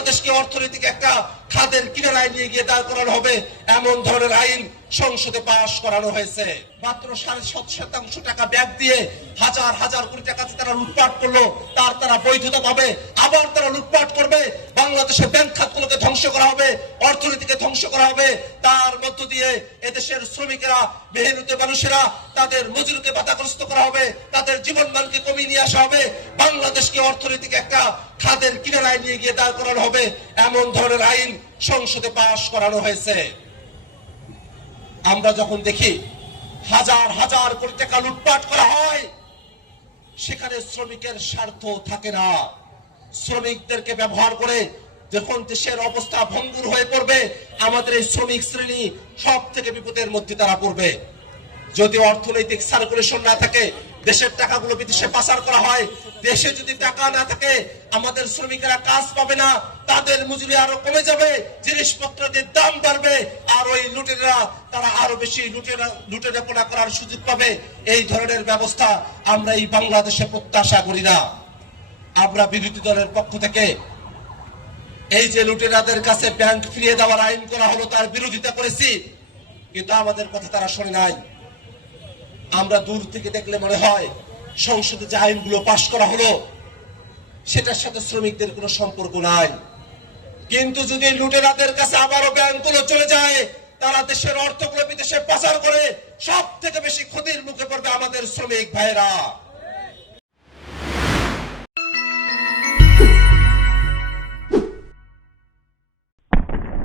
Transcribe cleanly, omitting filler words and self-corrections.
বাংলাদেশকে অর্থনৈতিক একটা খাদের কিনারায় নিয়ে গিয়ে দাঁড় করানো হবে এমন ধরনের আইন সংসদে পাশ করানো হয়েছে। মাত্র 7.5% টাকা ব্যাগ দিয়ে হাজার হাজার কোটি টাকা তারা লুটপাট করলো, তারা বৈধতা পাবে, আবার তারা লুটপাট করবে। বাংলাদেশের ব্যাংক খাতগুলোকে ধ্বংস করা হবে, অর্থনীতিকে ধ্বংস করা হবে। তার মধ্য দিয়ে এদেশের শ্রমিকেরা, মেহনতি মানুষেরা, তাদের মজুরিকে বাধাগ্রস্ত করা হবে, তাদের জীবনমানকে কমিয়ে নিয়ে আসা হবে। বাংলাদেশকে অর্থনৈতিক একটা খাদের কিনারায় নিয়ে গিয়ে দাঁড় করানো হবে এমন ধরনের আইন সংসদে পাশ করানো হয়েছে। আমরা যখন দেখি হাজার হাজার কোটি টাকা লুটপাট করা হয়, সেখানে শ্রমিকের স্বার্থ থাকে না। শ্রমিকদেরকে ব্যবহার করে যখন দেশের অবস্থা ভঙ্গুর হয়ে পড়বে, আমাদের এই শ্রমিক শ্রেণী সব থেকে বিপদের মধ্যে তারা পড়বে। যদি অর্থনৈতিক সার্কুলেশন না থাকে, দেশের টাকাগুলো বিদেশে পাচার করা হয়, দেশে যদি টাকা না থাকে আমাদের শ্রমিকেরা কাজ পাবে না, তাদের মজুরি আরো কমে যাবে, জিনিসপত্রের দাম বাড়বে, আর ওই লুটেরা তারা আরো বেশি লুটেরাপনা করার সুযোগ পাবে। এই ধরনের ব্যবস্থা আমরা এই বাংলাদেশে প্রত্যাশা করি না। আমরা বিরোধী দলের পক্ষ থেকে এই যে লুটেরাদের কাছে ব্যাংক ফিরিয়ে দেওয়ার আইন করা হলো তার বিরোধিতা করেছি, কিন্তু আমাদের কথা তারা শোনে নাই। আমরা দূর থেকে দেখলে মনে হয় সংসদে যে আইনগুলো পাশ করা হলো সেটার সাথে শ্রমিকদের কোনো সম্পর্ক নাই। কিন্তু যদি লুটেরাদের কাছে আবারও ব্যাংকগুলো চলে যায়, তারা দেশের অর্থগুলো বিদেশে পাচার করে, সব থেকে বেশি ক্ষতির মুখে পড়বে আমাদের শ্রমিক ভাইরা।